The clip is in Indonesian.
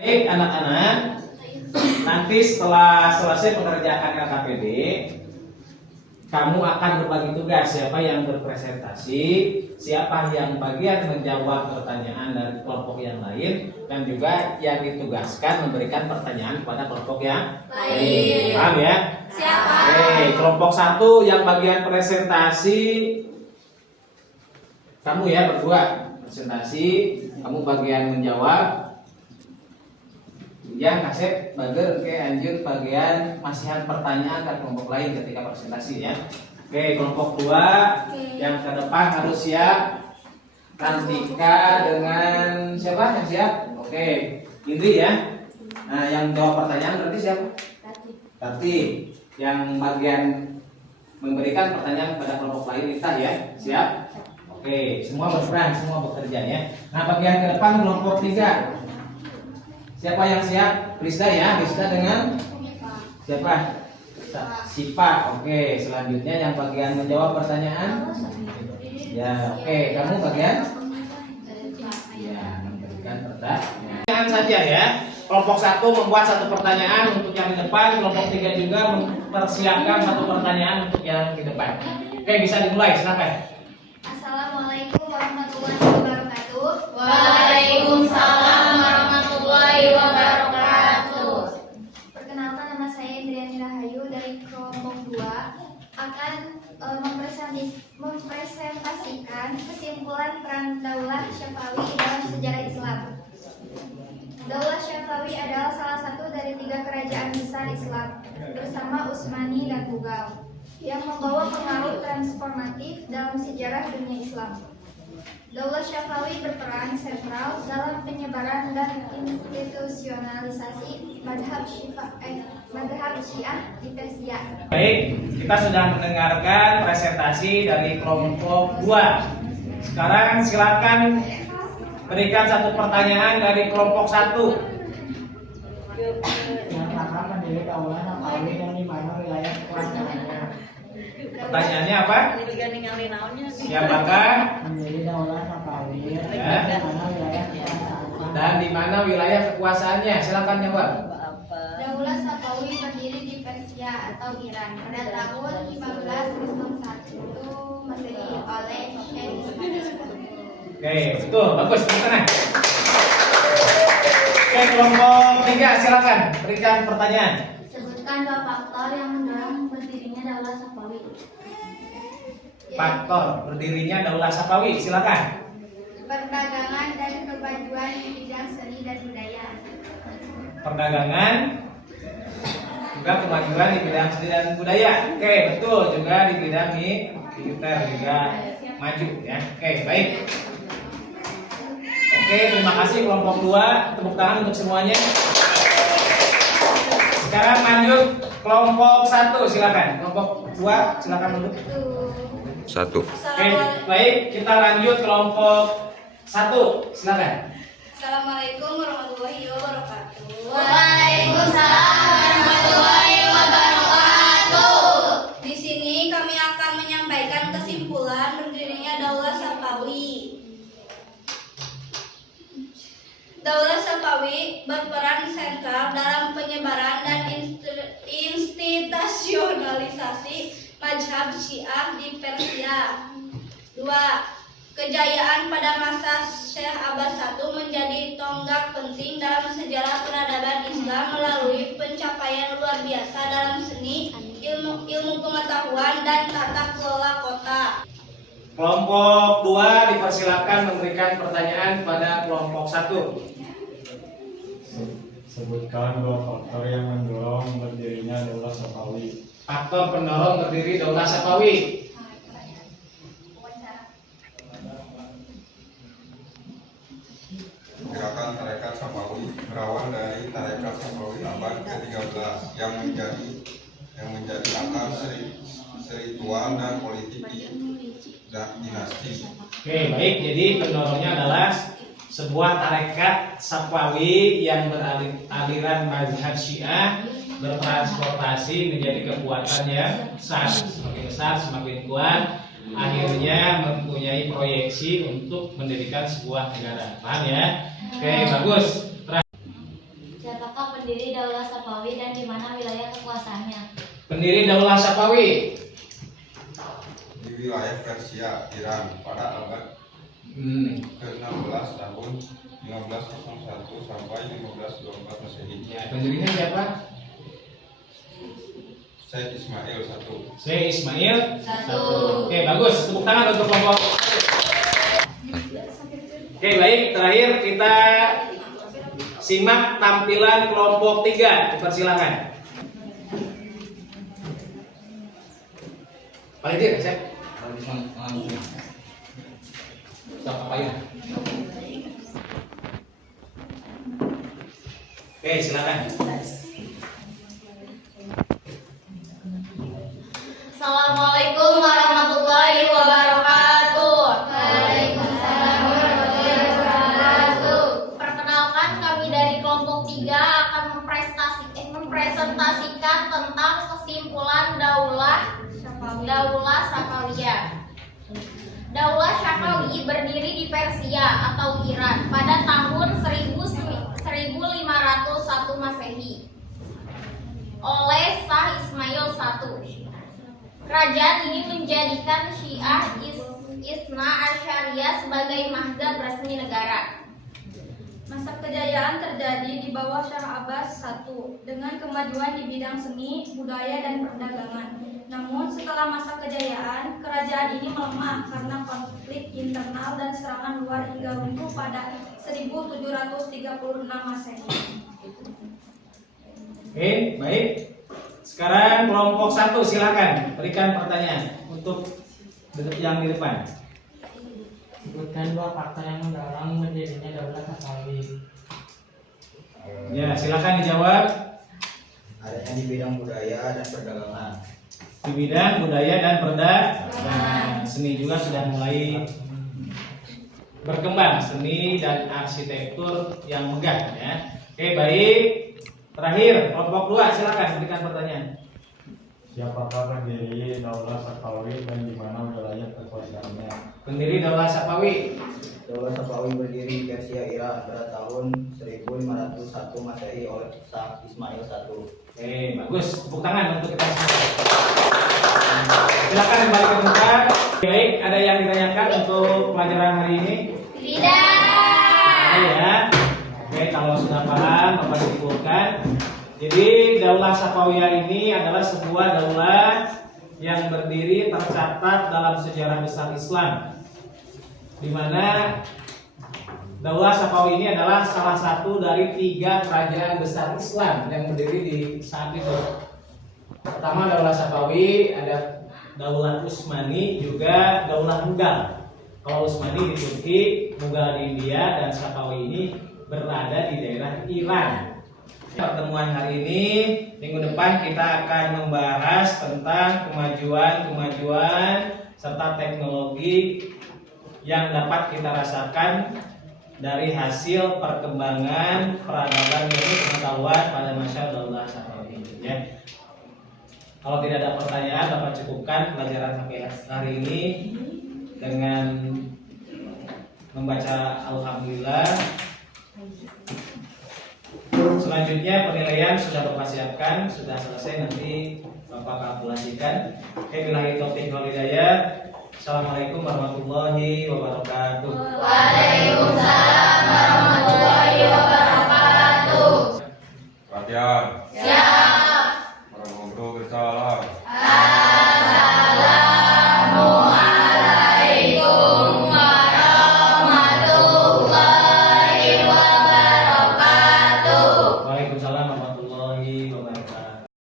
Baik anak-anak, nanti setelah selesai pengerjaan KKPD, kamu akan berbagi tugas. Siapa yang berpresentasi, siapa yang bagian menjawab pertanyaan dari kelompok yang lain, dan juga yang ditugaskan memberikan pertanyaan kepada kelompok yang lain. Paham ya? Siapa? Oke, kelompok 1 yang bagian presentasi, kamu ya berdua presentasi, kamu bagian menjawab. Yang kasih bager ke anjur bagian masihan pertanyaan ke kelompok lain ketika presentasi ya. Oke, kelompok 2 yang ke depan harus siap. Rantika dengan siapa yang siap? Oke, Indri ya. Nah, yang jawab pertanyaan berarti siapa? Tati. Yang bagian memberikan pertanyaan kepada kelompok lain Lita ya. Siap? Oke, semua berperan, semua bekerja ya. Nah, bagian ke depan kelompok 3. Siapa yang siap? Rizda ya, Rizda dengan siapa? Sipa. Oke, selanjutnya yang bagian menjawab pertanyaan. Ya, oke, kamu bagian? Ya, memberikan pertanyaan saja ya. Kelompok 1 membuat satu pertanyaan untuk yang di depan, kelompok 3 juga mempersiapkan satu pertanyaan untuk yang di depan. Oke, bisa dimulai, silakan. Assalamualaikum warahmatullahi wabarakatuh. Waalaikumsalam warahmatullahi wabarakatuh. Perkenalkan, nama saya Indriani Rahayu dari kelompok 2 akan mempresentasikan kesimpulan peran Daulah Syafawi dalam sejarah Islam. Daulah Syafawi adalah salah satu dari 3 kerajaan besar Islam bersama Utsmani dan Mughal yang membawa pengaruh transformatif dalam sejarah dunia Islam. Daulah Syafawi berperan sentral dalam penyebaran dan institusionalisasi madhab Syiah di Persia. Baik, kita sudah mendengarkan presentasi dari kelompok 2. Sekarang silakan berikan satu pertanyaan dari kelompok 1. Yang akan menjadi Daulah Syafawi dan di mana wilayah kekuasaannya? Pertanyaannya apa? Siapakah Menjadi Daulah Syafawi Ya. dan di mana wilayah kekuasaannya? dan di mana wilayah kekuasaannya? Silakan jawab. Daulah Syafawi berdiri di Persia atau Iran pada tahun 1501 Masehi oleh Genghis Khan. Oke, betul, bagus, tepuk tangan. Oke, kelompok 3 silakan berikan pertanyaan. Sebutkan 2 faktor yang mendorong berdirinya Daulah Syafawi. Faktor berdirinya Daulah Syafawi, silakan. Perdagangan dan kemajuan di bidang seni dan budaya. Perdagangan juga kemajuan di bidang seni dan budaya. Oke, betul, juga di bidang militer juga maju ya. Oke, baik. Oke, terima kasih kelompok 2. Tepuk tangan untuk semuanya. Sekarang lanjut kelompok 1, silakan. Kelompok 2 silakan duduk. 1. Oke, baik, kita lanjut kelompok 1, silakan. Assalamualaikum warahmatullahi wabarakatuh. Waalaikumsalam warahmatullahi wabarakatuh. Di sini kami akan menyampaikan kesimpulan berdirinya Daulah Syafawi. Daulah Syafawi berperan sentral dalam penyebaran dan institusionalisasi madhab Syiah di Persia. 2. Kejayaan pada masa Syekh Abbas I menjadi tonggak penting dalam sejarah peradaban Islam melalui pencapaian luar biasa dalam seni, ilmu pengetahuan, dan tata kelola kota. Kelompok 2 dipersilakan memberikan pertanyaan pada kelompok 1. Sebutkan 2 faktor yang mendorong berdirinya Daulah Syafawi. Faktor pendorong berdiri Daulah Syafawi. Gerakan Tarekat Syafawi berawal dari Tarekat Syafawi abad ke-13 yang menjadi akar spiritual dan politik dinasti. Oke, baik. Jadi pendorongnya adalah sebuah tarekat Syafawi yang beraliran mazhab Syiah bertransportasi menjadi kekuatan yang besar, semakin besar semakin kuat, akhirnya mempunyai proyeksi untuk mendirikan sebuah negara. Paham ya? Oke, bagus. pendiri Daulah Safawi dan di mana wilayah kekuasaannya? Pendiri Daulah Safawi. Di wilayah Persia, Iran pada abad ke-16 tahun 1501 sampai 1524 Masehi. Ya, pendirinya siapa? Syekh Ismail I. Syekh Ismail I. Oke, bagus. Tepuk tangan untuk kelompok. Oke, baik. Terakhir kita simak tampilan kelompok 3. Dipersilakan. Paling tidak, Chef. Kalau bisa langsung. Stop apa ya? Oke, silakan. Assalamualaikum warahmatullahi wabarakatuh. Waalaikumsalam warahmatullahi wabarakatuh. Perkenalkan, kami dari kelompok 3 akan mempresentasikan tentang kesimpulan Daulah Safawiyah. Daulah Safawi berdiri di Persia atau Iran pada tahun 1501 Masehi oleh Shah Ismail I. Kerajaan ini menjadikan Syiah Isna Asyariyah sebagai mazhab resmi negara. Masa kejayaan terjadi di bawah Shah Abbas I dengan kemajuan di bidang seni, budaya, dan perdagangan. Namun setelah masa kejayaan, kerajaan ini melemah karena konflik internal dan serangan luar hingga runtuh pada 1736 Masehi. Oke, baik. Sekarang kelompok 1 silakan berikan pertanyaan untuk yang di depan. Sebutkan 2 faktor yang mendorong berdirinya Daulah Safawi. Ya, silakan dijawab. Adanya di bidang budaya dan perdagangan. Di bidang budaya dan perdagangan. Seni juga sudah mulai berkembang, seni dan arsitektur yang megah ya. Oke, baik. Terakhir, kelompok 2 silakan berikan pertanyaan. Siapakah pendiri Daulah Safawi dan di mana wilayah kekuasaannya? Pendiri Daulah Safawi. Daulah Safawi berdiri di Persia, Iran pada tahun 1501 Masehi oleh Shah Ismail I. Oke, bagus. Tepuk tangan untuk kita semua. Silakan kembali ke tempat. Baik, ada yang ditanyakan untuk pelajaran hari ini? Tidak. Ya. Oke, kalau sudah paham, Bapak simpulkan. Jadi Daulah Safawiyah ini adalah sebuah daulah yang berdiri tercatat dalam sejarah besar Islam, di mana Daulah Safawi ini adalah salah satu dari 3 kerajaan besar Islam yang berdiri di saat itu. Pertama Daulah Safawi, ada Daulah Utsmani, juga Daulah Mughal. Kalau Utsmani di Turki, Mughal di India, dan Safawi ini berada di daerah Iran. Pertemuan hari ini, minggu depan kita akan membahas tentang kemajuan serta teknologi yang dapat kita rasakan dari hasil perkembangan peradaban ilmu pengetahuan pada masa Daulah Safawi. Ya. Kalau tidak ada pertanyaan, dapat cukupkan pelajaran sampai hari ini dengan membaca Alhamdulillah. Selanjutnya penilaian sudah Bapak siapkan, sudah selesai, nanti Bapak kalkulasikan. Billahi taufiq wal hidayah. Assalamualaikum warahmatullahi wabarakatuh. Waalaikumsalam warahmatullahi wabarakatuh. Perhatian, Siap. para guru bersalah.